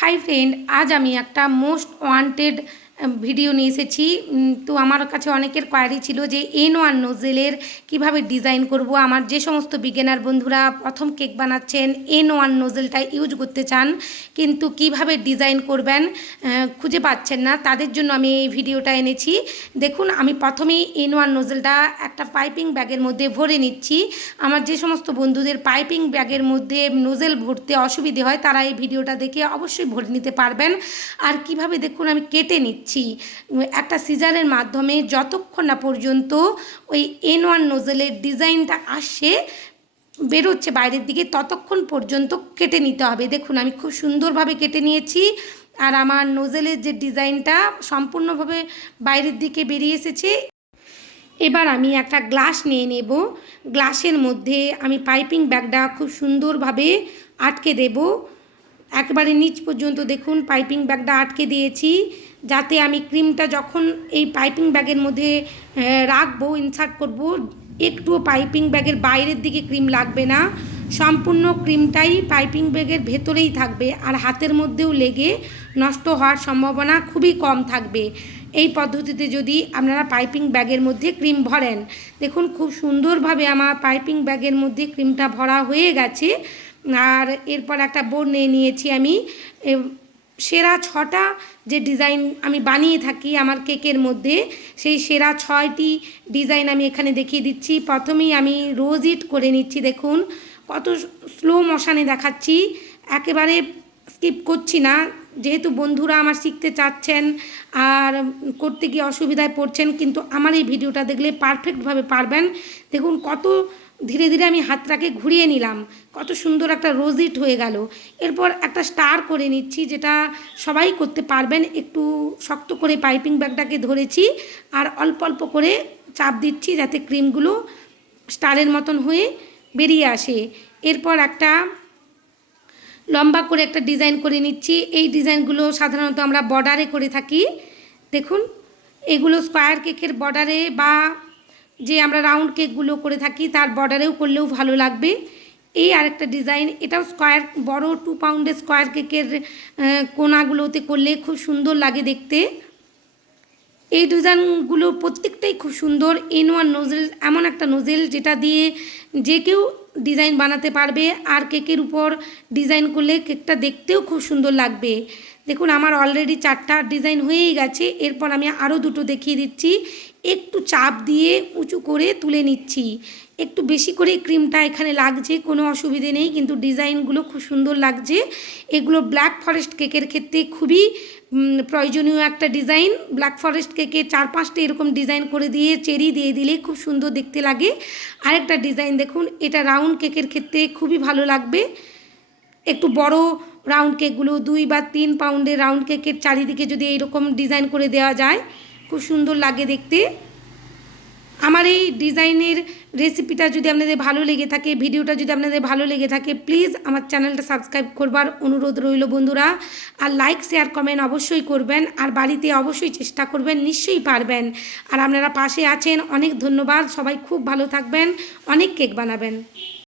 Hi friend আজ আমি একটা মোস্ট ওয়ান্টেড ভিডিও নিয়ে এসেছি। তো আমার কাছে অনেকের কোয়ারি ছিল যে এন ওয়ান নোজেলের কীভাবে ডিজাইন করব? আমার যে সমস্ত বিজ্ঞানার বন্ধুরা প্রথম কেক বানাচ্ছেন, এন ওয়ান নোজেলটা ইউজ করতে চান, কিন্তু কীভাবে ডিজাইন করবেন খুঁজে পাচ্ছেন না, তাদের জন্য আমি এই ভিডিওটা এনেছি। দেখুন, আমি প্রথমেই এন ওয়ান নোজেলটা একটা পাইপিং ব্যাগের মধ্যে ভরে নিচ্ছি। আমার যে সমস্ত বন্ধুদের পাইপিং ব্যাগের মধ্যে নোজেল ভরতে অসুবিধে হয়, তারা এই ভিডিওটা দেখে অবশ্যই ভরে নিতে পারবেন। আর কীভাবে দেখুন, আমি কেটে নিচ্ছি। উম, একটা সিজারের মাধ্যমে যতক্ষণ না পর্যন্ত ওই এন ওয়ান নোজেলের ডিজাইনটা আসে বেরোচ্ছে বাইরের দিকে ততক্ষণ পর্যন্ত কেটে নিতে হবে। দেখুন আমি খুব সুন্দরভাবে কেটে নিয়েছি আর আমার নোজেলের যে ডিজাইনটা সম্পূর্ণভাবে বাইরের দিকে বেরিয়ে এসেছে। এবার আমি একটা গ্লাস নিয়ে নেব। গ্লাসের মধ্যে আমি পাইপিং ব্যাগটা খুব সুন্দরভাবে আটকে দেব। একবারে নিচ পর্যন্ত দেখুন পাইপিং ব্যাগটা আটকে দিয়েছি। যাতে আমি ক্রিমটা যখন এই পাইপিং ব্যাগের মধ্যে রাখব ইনসার্ট করব, একটুও পাইপিং ব্যাগের বাইরের দিকে ক্রিম লাগবে না। সম্পূর্ণ ক্রিমটাই পাইপিং ব্যাগের ভেতরেই থাকবে আর হাতের মধ্যেও লেগে নষ্ট হওয়ার সম্ভাবনা খুবই কম থাকবে। এই পদ্ধতিতে যদি আপনারা পাইপিং ব্যাগের মধ্যে ক্রিম ভরেন, দেখুন খুব সুন্দরভাবে আমার পাইপিং ব্যাগের মধ্যে ক্রিমটা ভরা হয়ে গেছে। আর এরপর একটা বোর্ড নিয়ে নিয়েছি আমি সেরা ছটা যে ডিজাইন আমি বানিয়ে থাকি আমার কেকের মধ্যে, সেই সেরা ছয়টি ডিজাইন আমি এখানে দেখিয়ে দিচ্ছি। প্রথমেই আমি রোজ ইট করে নিচ্ছি, দেখুন। কত স্লো মশানে দেখাচ্ছি। একেবারে স্কিপ করছি না। যেহেতু বন্ধুরা আমার শিখতে চাচ্ছেন আর করতে গিয়ে অসুবিধায় পড়ছেন, কিন্তু আমার এই ভিডিওটা দেখলে পারফেক্টভাবে পারবেন। দেখুন কত ধীরে ধীরে আমি হাতটাকে ঘুরিয়ে নিলাম, কত সুন্দর একটা রোজিট হয়ে গেল। এরপর একটা স্টার করে নিচ্ছি, যেটা সবাই করতে পারবেন। একটু শক্ত করে পাইপিং ব্যাগটাকে ধরেছি আর অল্প অল্প করে চাপ দিচ্ছি যাতে ক্রিমগুলো স্টারের মতন হয়ে বেরিয়ে আসে। এরপর একটা লম্বা করে একটা ডিজাইন করে নিচ্ছি। এই ডিজাইনগুলো সাধারণত আমরা বর্ডারে করে থাকি। দেখুন, এগুলো স্কোয়ার কেকের বর্ডারে বা যে আমরা রাউন্ড কেকগুলো করে থাকি, তার বর্ডারেও করলেও ভালো লাগবে। এই আরেকটা ডিজাইন এটাও স্কোয়ার বড় টু পাউন্ডের স্কোয়ার কেকের কোনাগুলোতে করলে খুব সুন্দর লাগে দেখতে। এই ডিজাইনগুলো প্রত্যেকটাই খুব সুন্দর এন ওয়ান নোজেল এমন একটা নোজেল যেটা দিয়ে যে কেউ ডিজাইন বানাতে পারবে আর কেকের উপর ডিজাইন করলে কেকটা দেখতেও খুব সুন্দর লাগবে। দেখুন, আমার অলরেডি চারটা ডিজাইন হয়েই গেছে, এরপর আমি আরও দুটো দেখিয়ে দিচ্ছি। একটু চাপ দিয়ে উঁচু করে তুলে নিচ্ছি। একটু বেশি করে ক্রিমটা এখানে লাগছে, কোনো অসুবিধে নেই, কিন্তু ডিজাইনগুলো খুব সুন্দর লাগছে। এগুলো ব্ল্যাক ফরেস্ট কেকের ক্ষেত্রে খুবই প্রয়োজনীয় একটা ডিজাইন ব্ল্যাক ফরেস্ট কেকে চার পাঁচটা এরকম ডিজাইন করে দিয়ে, চেরি দিয়ে দিলে খুব সুন্দর দেখতে লাগে। আরেকটা ডিজাইন দেখুন, এটা রাউন্ড কেকের ক্ষেত্রে খুবই ভালো লাগবে। একটু বড় রাউন্ড কেকগুলো দুই বা তিন পাউন্ডের রাউন্ড কেকের চারিদিকে যদি এইরকম ডিজাইন করে দেওয়া যায়। খুব সুন্দর লাগে দেখতে। আমার এই ডিজাইনের রেসিপিটা যদি আপনাদের ভালো লেগে থাকে ভিডিওটা যদি আপনাদের ভালো লেগে থাকে প্লিজ আমার চ্যানেলটা সাবস্ক্রাইব করবার অনুরোধ রইল বন্ধুরা। আর লাইক শেয়ার কমেন্ট অবশ্যই করবেন, আর বাড়িতে অবশ্যই চেষ্টা করবেন, নিশ্চয়ই পারবেন। আর আপনারা পাশে আছেন, অনেক ধন্যবাদ, সবাই খুব ভালো থাকবেন, অনেক কেক বানাবেন।